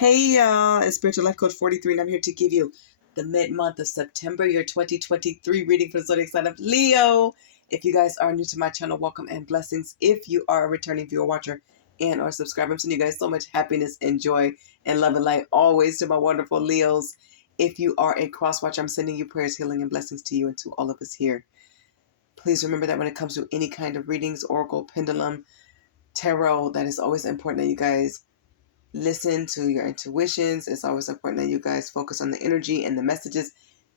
Hey y'all, it's Spiritual Life Coach 43, and I'm here to give you the mid-month of September, year 2023 reading for the zodiac sign of Leo. If you guys are new to my channel, welcome and blessings. If you are a returning viewer, watcher, and or subscriber, I'm sending you guys so much happiness and joy and love and light always to my wonderful Leos. If you are a cross watcher, I'm sending you prayers, healing, and blessings to you and to all of us here. Please remember that when it comes to any kind of readings, oracle, pendulum, tarot, that is always important that you guys listen to your intuitions. It's always important that you guys focus on the energy and the messages.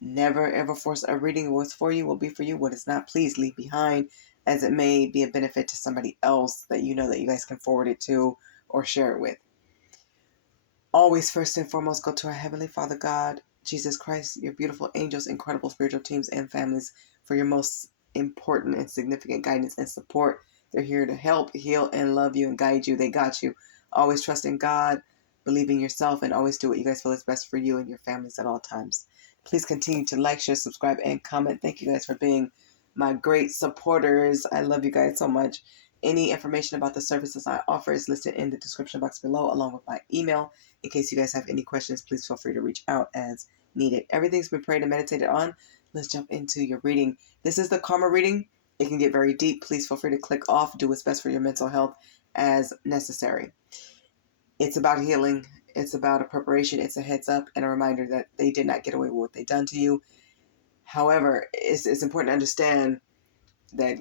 Never ever force a reading. What's for you will be for you. What is not, please leave behind, as it may be a benefit to somebody else that you know that you guys can forward it to or share it with. Always, first and foremost, go to our Heavenly Father God, Jesus Christ, your beautiful angels, incredible spiritual teams, and families for your most important and significant guidance and support. They're here to help, heal, and love you and guide you. They got you. Always trust in God, believe in yourself, and always do what you guys feel is best for you and your families at all times. Please continue to like, share, subscribe, and comment. Thank you guys for being my great supporters. I love you guys so much. Any information about the services I offer is listed in the description box below, along with my email. In case you guys have any questions, please feel free to reach out as needed. Everything's been prayed and meditated on. Let's jump into your reading. This is the karma reading. It can get very deep. Please feel free to click off. Do what's best for your mental health as necessary. It's about healing. It's about a preparation. It's a heads up and a reminder that they did not get away with what they done to you. However, it's important to understand that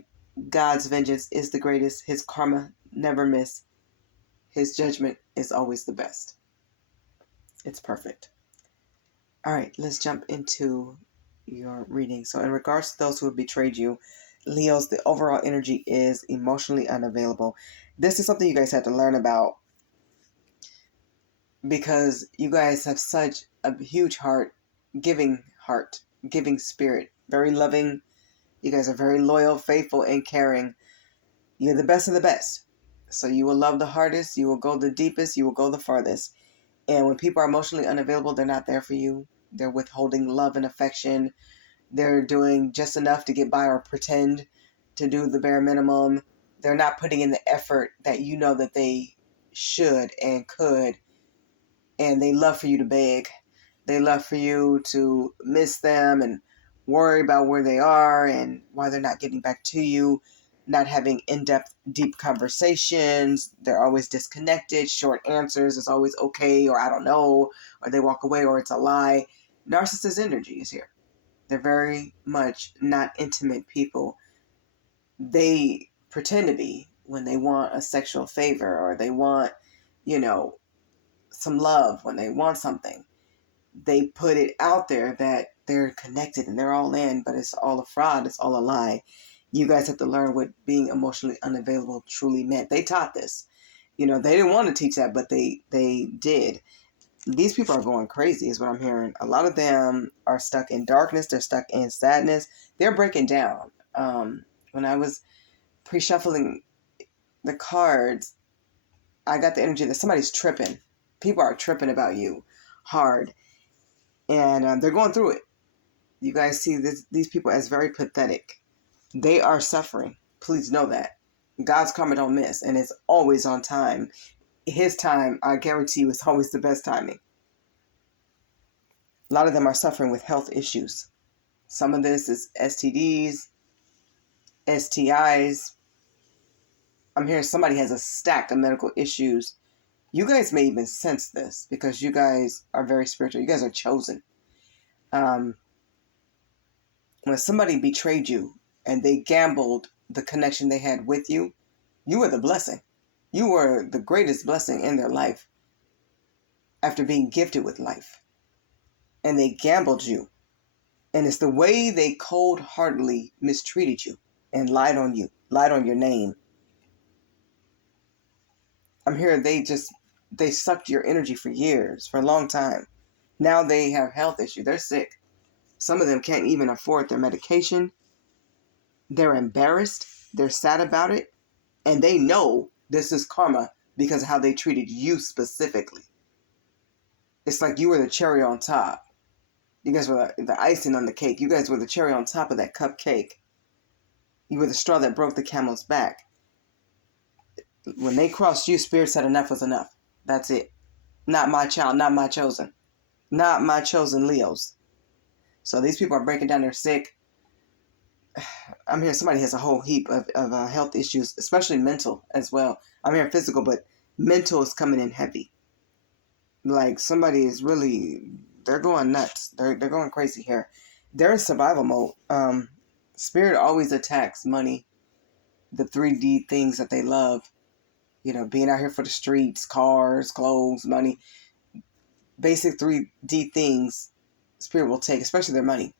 God's vengeance is the greatest. His karma never miss. His judgment is always the best. It's perfect. All right, let's jump into your reading. So in regards to those who have betrayed you, Leos, the overall energy is emotionally unavailable. This is something you guys have to learn about, because you guys have such a huge heart, giving spirit, very loving. You guys are very loyal, faithful, and caring. You're the best of the best. So you will love the hardest, you will go the deepest, you will go the farthest. And when people are emotionally unavailable, they're not there for you. They're withholding love and affection. They're doing just enough to get by or pretend to do the bare minimum. They're not putting in the effort that you know that they should and could. And they love for you to beg. They love for you to miss them and worry about where they are and why they're not getting back to you, not having in-depth, deep conversations. They're always disconnected, short answers. It's always okay, or I don't know, or they walk away, or it's a lie. Narcissist energy is here. They're very much not intimate people. They pretend to be when they want a sexual favor, or they want, some love, when they want something. They put it out there that they're connected and they're all in, but it's all a fraud. It's all a lie. You guys have to learn what being emotionally unavailable truly meant. They taught this. They didn't want to teach that, but they did. These people are going crazy is what I'm hearing. A lot of them are stuck in darkness. They're stuck in sadness. They're breaking down. When I was pre-shuffling the cards, I got the energy that somebody's tripping. People are tripping about you hard. And they're going through it. You guys see these people as very pathetic. They are suffering. Please know that. God's karma don't miss, and it's always on time. His time, I guarantee you, is always the best timing. A lot of them are suffering with health issues. Some of this is STDs, STIs. I'm hearing somebody has a stack of medical issues. You guys may even sense this because you guys are very spiritual. You guys are chosen. When somebody betrayed you and they gambled the connection they had with you, you were the blessing. You were the greatest blessing in their life after being gifted with life. And they gambled you. And it's the way they cold-heartedly mistreated you and lied on you, lied on your name. I'm hearing they sucked your energy for years, for a long time. Now they have health issues. They're sick. Some of them can't even afford their medication. They're embarrassed. They're sad about it. And they know this is karma because of how they treated you specifically. It's like you were the cherry on top. You guys were the icing on the cake. You guys were the cherry on top of that cupcake. You were the straw that broke the camel's back. When they crossed you, Spirit said enough was enough. That's it. Not my child, not my chosen. Not my chosen Leos. So these people are breaking down, they're sick. I'm hearing somebody has a whole heap of health issues, especially mental as well. I'm hearing physical, but mental is coming in heavy. Like somebody is really, they're going nuts. They're going crazy here. They're in survival mode. Spirit always attacks money, the 3D things that they love. You know, being out here for the streets, cars, clothes, money. Basic 3D things Spirit will take, especially their money.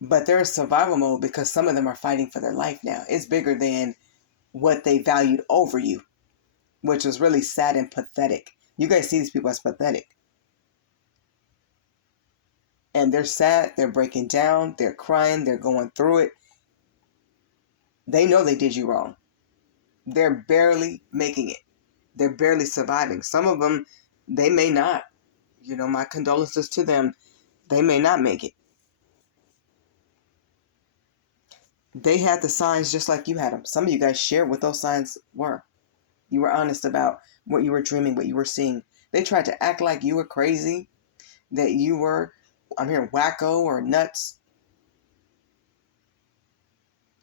But they're in survival mode because some of them are fighting for their life now. It's bigger than what they valued over you, which was really sad and pathetic. You guys see these people as pathetic. And they're sad, they're breaking down, they're crying, they're going through it. They know they did you wrong. They're barely making it. They're barely surviving. Some of them, they may not. You know, my condolences to them. They may not make it. They had the signs just like you had them. Some of you guys shared what those signs were. You were honest about what you were dreaming, what you were seeing. They tried to act like you were crazy, that you were, I'm hearing wacko or nuts.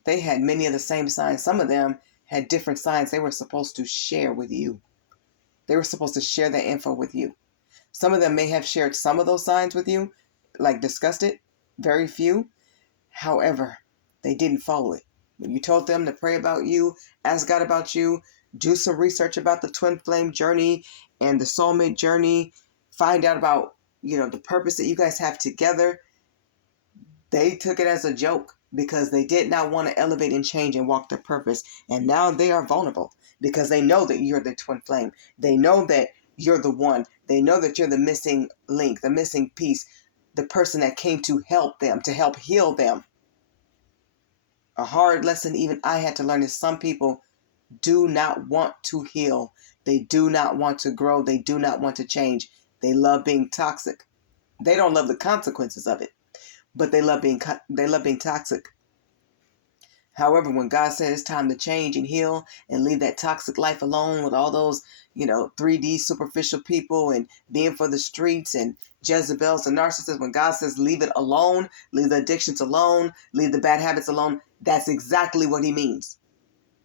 They had many of the same signs. Some of them had different signs they were supposed to share with you. They were supposed to share that info with you. Some of them may have shared some of those signs with you, like discussed it, very few. However, they didn't follow it. When you told them to pray about you, ask God about you, do some research about the twin flame journey and the soulmate journey, find out about, you know, the purpose that you guys have together, they took it as a joke because they did not want to elevate and change and walk their purpose. And now they are vulnerable because they know that you're the twin flame. They know that you're the one. They know that you're the missing link, the missing piece, the person that came to help them, to help heal them. A hard lesson even I had to learn is some people do not want to heal. They do not want to grow. They do not want to change. They love being toxic. They don't love the consequences of it, but they love being toxic. However, when God said it's time to change and heal and leave that toxic life alone with all those, 3D superficial people and being for the streets and Jezebels and narcissists, when God says leave it alone, leave the addictions alone, leave the bad habits alone, that's exactly what he means.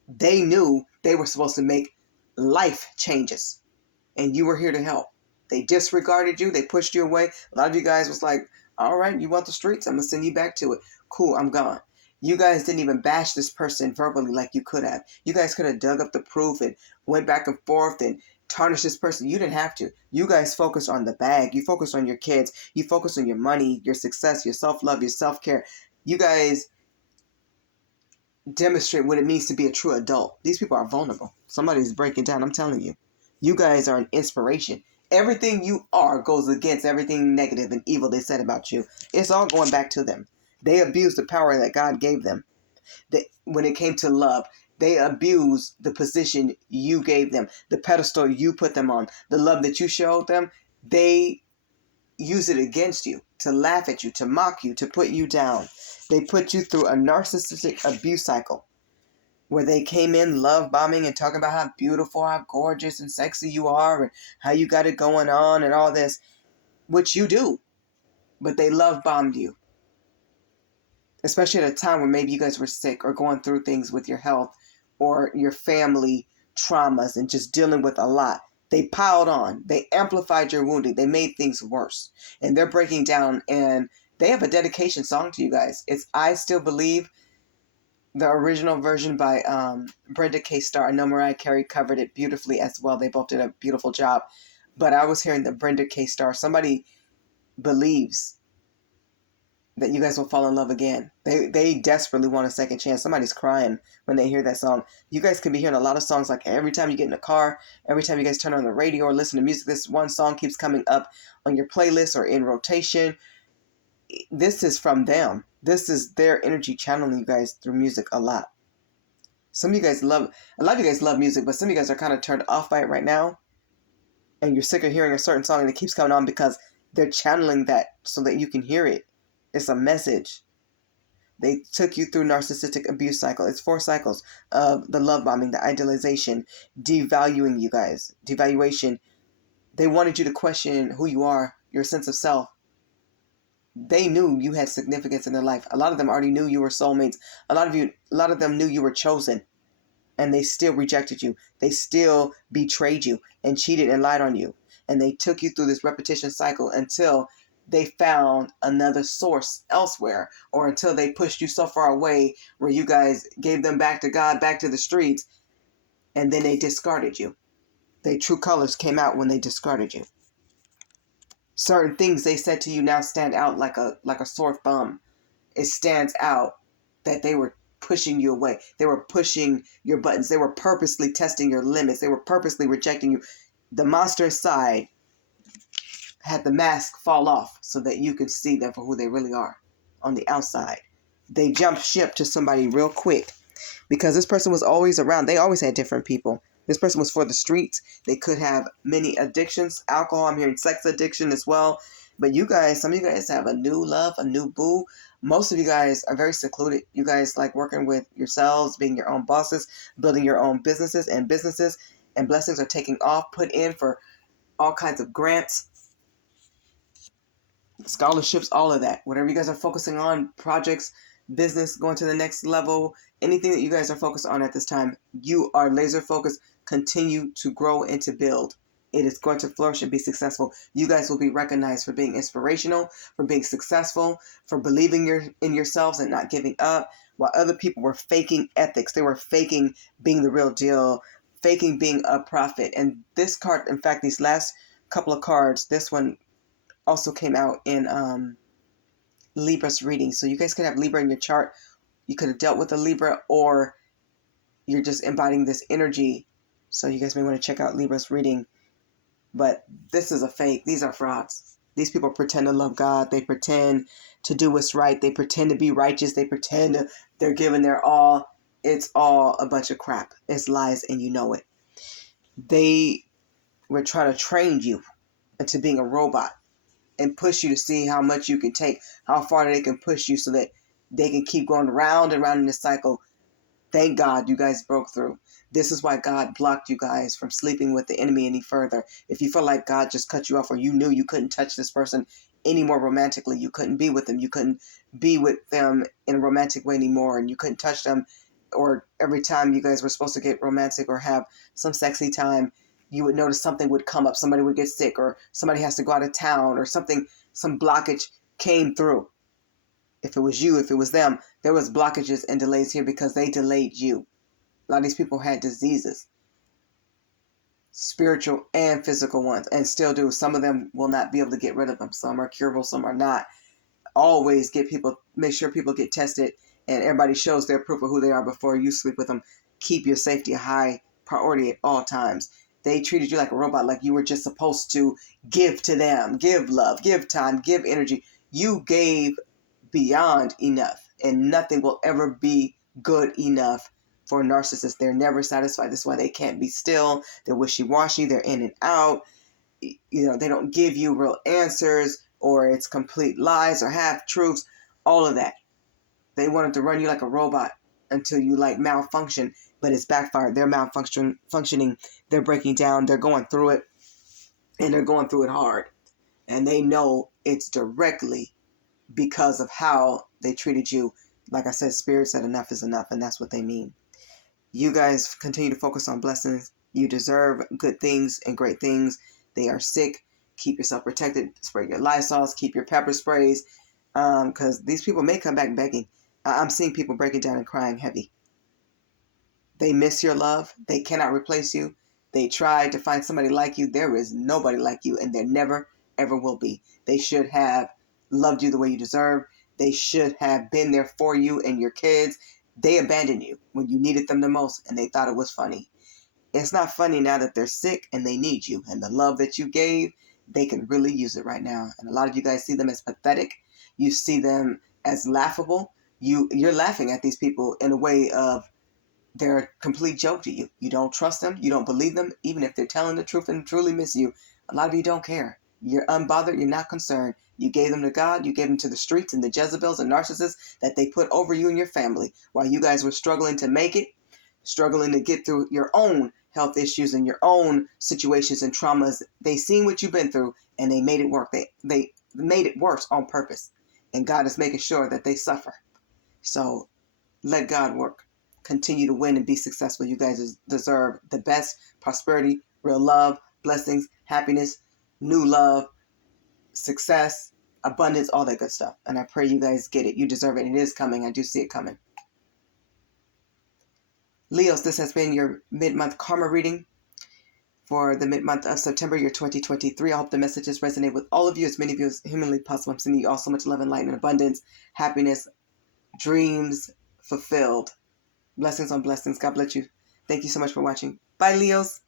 They knew they were supposed to make life changes and you were here to help. They disregarded you. They pushed you away. A lot of you guys was like, all right, you want the streets? I'm going to send you back to it. Cool, I'm gone. You guys didn't even bash this person verbally like you could have. You guys could have dug up the proof and went back and forth and tarnished this person. You didn't have to. You guys focused on the bag. You focused on your kids. You focused on your money, your success, your self-love, your self-care. You guys demonstrate what it means to be a true adult. These people are vulnerable. Somebody's breaking down. I'm telling you. You guys are an inspiration. Everything you are goes against everything negative and evil they said about you. It's all going back to them. They abused the power that God gave them. When it came to love, they abused the position you gave them, the pedestal you put them on, the love that you showed them. They use it against you, to laugh at you, to mock you, to put you down. They put you through a narcissistic abuse cycle where they came in love bombing and talking about how beautiful, how gorgeous and sexy you are and how you got it going on and all this, which you do. But they love bombed you. Especially at a time when maybe you guys were sick or going through things with your health or your family traumas and just dealing with a lot. They piled on. They amplified your wounding. They made things worse. And they're breaking down, and they have a dedication song to you guys. It's I Still Believe, the original version by Brenda K. Starr. I know Mariah Carey covered it beautifully as well. They both did a beautiful job. But I was hearing the Brenda K. Starr. Somebody believes that you guys will fall in love again. They desperately want a second chance. Somebody's crying when they hear that song. You guys could be hearing a lot of songs like every time you get in a car, every time you guys turn on the radio or listen to music, this one song keeps coming up on your playlist or in rotation. This is from them. This is their energy channeling you guys through music a lot. A lot of you guys love music, but some of you guys are kind of turned off by it right now. And you're sick of hearing a certain song and it keeps coming on because they're channeling that so that you can hear it. It's a message. They took you through narcissistic abuse cycle. It's 4 cycles of the love bombing, the idealization, devaluing you guys, devaluation, They wanted you to question who you are, your sense of self. They knew you had significance in their life. A lot of them already knew you were soulmates. A lot of them knew you were chosen, and they still rejected you. They still betrayed you and cheated and lied on you. And they took you through this repetition cycle until they found another source elsewhere, or until they pushed you so far away where you guys gave them back to God, back to the streets, and then they discarded you. Their true colors came out when they discarded you. Certain things they said to you now stand out like a sore thumb. It stands out that they were pushing you away. They were pushing your buttons. They were purposely testing your limits. They were purposely rejecting you. The monster inside had the mask fall off so that you could see them for who they really are on the outside. They jumped ship to somebody real quick because this person was always around. They always had different people. This person was for the streets. They could have many addictions. Alcohol, I'm hearing sex addiction as well. But you guys, some of you guys have a new love, a new boo. Most of you guys are very secluded. You guys like working with yourselves, being your own bosses, building your own businesses, and blessings are taking off, put in for all kinds of grants, scholarships, all of that. Whatever you guys are focusing on, projects, business, going to the next level, anything that you guys are focused on at this time, you are laser focused. Continue to grow and to build. It is going to flourish and be successful. You guys will be recognized for being inspirational, for being successful, for believing in yourselves and not giving up, while other people were faking ethics. They were faking being the real deal, faking being a prophet. And this card, in fact, these last couple of cards, this one also came out in Libra's reading. So you guys could have Libra in your chart. You could have dealt with a Libra, or you're just embodying this energy. So you guys may want to check out Libra's reading. But this is a fake. These are frauds. These people pretend to love God. They pretend to do what's right. They pretend to be righteous. They pretend they're giving their all. It's all a bunch of crap. It's lies, and you know it. They were trying to train you into being a robot and push you to see how much you can take, how far they can push you so that they can keep going round and round in this cycle. Thank God you guys broke through. This is why God blocked you guys from sleeping with the enemy any further. If you feel like God just cut you off, or you knew you couldn't touch this person any more romantically, you couldn't be with them, you couldn't be with them in a romantic way anymore, and you couldn't touch them, or every time you guys were supposed to get romantic or have some sexy time, you would notice something would come up. Somebody would get sick, or somebody has to go out of town, or something, some blockage came through. If it was you, if it was them, there was blockages and delays here because they delayed you. A lot of these people had diseases, spiritual and physical ones, and still do. Some of them will not be able to get rid of them. Some are curable, some are not. Always make sure people get tested, and everybody shows their proof of who they are before you sleep with them. Keep your safety a high priority at all times. They treated you like a robot, like you were just supposed to give to them, give love, give time, give energy. You gave beyond enough, and nothing will ever be good enough for a narcissist. They're never satisfied. That's why they can't be still. They're wishy-washy. They're in and out. They don't give you real answers, or it's complete lies or half-truths, all of that. They wanted to run you like a robot until you malfunction, but it's backfired. They're malfunctioning. They're breaking down. They're going through it, and they're going through it hard. And they know it's directly because of how they treated you. Like I said, Spirit said enough is enough, and that's what they mean. You guys continue to focus on blessings. You deserve good things and great things. They are sick. Keep yourself protected. Spray your Lysols. Keep your pepper sprays, because these people may come back begging. I'm seeing people breaking down and crying heavy. They miss your love. They cannot replace you. They tried to find somebody like you. There is nobody like you, and there never, ever will be. They should have loved you the way you deserve. They should have been there for you and your kids. They abandoned you when you needed them the most, and they thought it was funny. It's not funny now that they're sick and they need you, and the love that you gave, they can really use it right now. And a lot of you guys see them as pathetic. You see them as laughable. You're laughing at these people in a way of they're a complete joke to you. You don't trust them. You don't believe them, even if they're telling the truth and truly miss you. A lot of you don't care. You're unbothered. You're not concerned. You gave them to God. You gave them to the streets and the Jezebels and narcissists that they put over you and your family while you guys were struggling to make it, struggling to get through your own health issues and your own situations and traumas. They seen what you've been through and they made it work. They made it worse on purpose. And God is making sure that they suffer. So let God work. Continue to win and be successful. You guys deserve the best: prosperity, real love, blessings, happiness, new love, success, abundance, all that good stuff. And I pray you guys get it. You deserve it. It is coming. I do see it coming. Leos, this has been your mid-month karma reading for the mid-month of September, year 2023. I hope the messages resonate with all of you, as many of you as humanly possible. I'm sending you all so much love and light and abundance, happiness, dreams fulfilled. Blessings on blessings. God bless you. Thank you so much for watching. Bye, Leos.